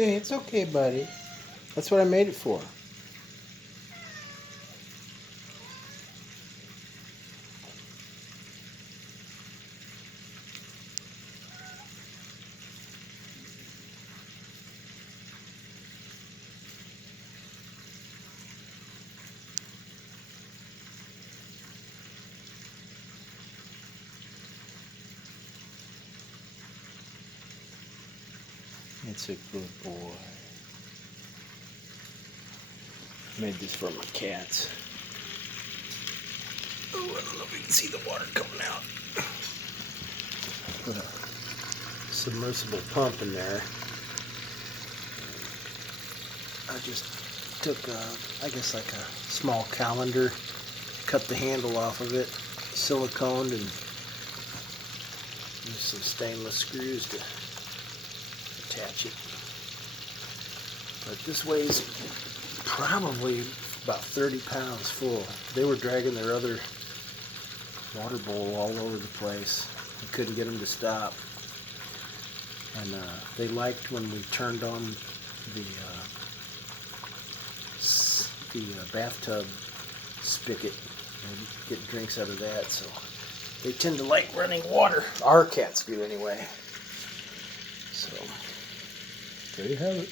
Hey, it's okay, buddy. That's what I made it for. It's a good boy. Made this for my cats. Oh, I don't know if you can see the water coming out. Put a submersible pump in there. I just took, I guess like a small colander, cut the handle off of it, siliconed, and used some stainless screws to attach it. But this weighs probably about 30 pounds full. They were dragging their other water bowl all over the place. I couldn't get them to stop. And they liked when we turned on the bathtub spigot and get drinks out of that. So they tend to like running water. Our cats do anyway. So there you have it.